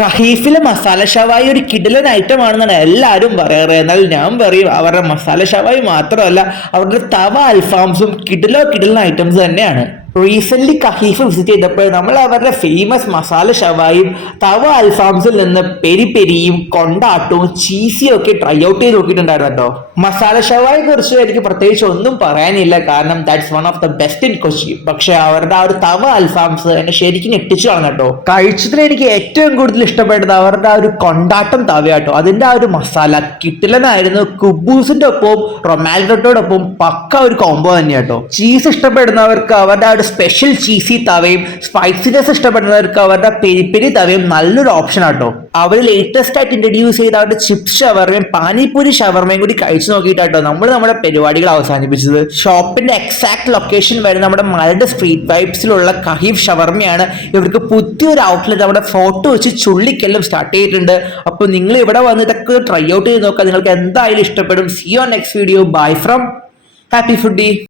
ഖഹീഫിലെ മസാല ഷവായി ഒരു കിടിലൻ ഐറ്റം ആണെന്നാണ് എല്ലാവരും പറയാറ്. എന്നാൽ ഞാൻ പറയും അവരുടെ മസാല ഷവായി മാത്രമല്ല, അവരുടെ തവ അൽഫാംസും കിടിലൻ ഐറ്റംസ് തന്നെയാണ്. റീസെന്റ് ഖഹീഫ് വിസിറ്റ് ചെയ്തപ്പോൾ നമ്മൾ അവരുടെ ഫേമസ് മസാല ഷവായും തവ അൽഫാംസിൽ നിന്ന് പെരി പെരിയും കൊണ്ടാട്ടവും ചീസിയും ഒക്കെ ട്രൈ ഔട്ട് ചെയ്ത് നോക്കിയിട്ടുണ്ടായിരുന്നു കേട്ടോ. മസാല ഷവായെ കുറിച്ച് എനിക്ക് പ്രത്യേകിച്ച് ഒന്നും പറയാനില്ല, കാരണം that's one of the best in Kochi. പക്ഷെ അവരുടെ ആ ഒരു തവ അൽഫാംസ് എന്നെ ശരിക്കും ഞെട്ടിച്ചു കളഞ്ഞു കേട്ടോ. കഴിച്ചതിൽ എനിക്ക് ഏറ്റവും കൂടുതൽ ഇഷ്ടപ്പെട്ടത് അവരുടെ ആ ഒരു കൊണ്ടാട്ടം തവയാട്ടോ. അതിന്റെ ആ ഒരു മസാല കിട്ടിലനായിരുന്നു. കുബൂസിന്റെ ഒപ്പവും റൊമാൽഡോട്ടോടൊപ്പം പക്ക ഒരു കോംബോ തന്നെയാട്ടോ. ചീസ് ഇഷ്ടപ്പെടുന്നവർക്ക് അവരുടെ ആ ഒരു സ്പെഷ്യൽ ചീസി തവയും, സ്പൈസിനെസ് ഇഷ്ടപ്പെടുന്നവർക്ക് അവരുടെ പെരി പെരി തവയും നല്ലൊരു ഓപ്ഷൻ ആട്ടോ. അവർ ലേറ്റസ്റ്റ് ആയിട്ട് ഇൻട്രൊഡ്യൂസ് ചെയ്ത അവരുടെ ചിപ്സ് ഷവർമയും പാനിപൂരി ഷവർമയും കൂടി കഴിച്ചു നോക്കിയിട്ടാട്ടോ നമ്മൾ നമ്മുടെ പരിപാടികൾ അവസാനിപ്പിച്ചത്. ഷോപ്പിന്റെ എക്സാക്ട് ലൊക്കേഷൻ വരെ നമ്മുടെ മലയുടെ സ്ട്രീറ്റ് വൈബ്സിലുള്ള ഖഹീഫ് ഷവർമയാണ്. ഇവർക്ക് പുതിയൊരു ഔട്ട്ലെറ്റ് നമ്മുടെ ഫോട്ടോ വെച്ച് ചുള്ളിക്കെല്ലാം സ്റ്റാർട്ട് ചെയ്തിട്ടുണ്ട്. അപ്പോൾ നിങ്ങൾ ഇവിടെ വന്ന് ഇതൊക്കെ ട്രൈ ഔട്ട് ചെയ്ത് നോക്കുക. നിങ്ങൾക്ക് എന്തായാലും ഇഷ്ടപ്പെടും. See you on next video. Bye from happy foodie.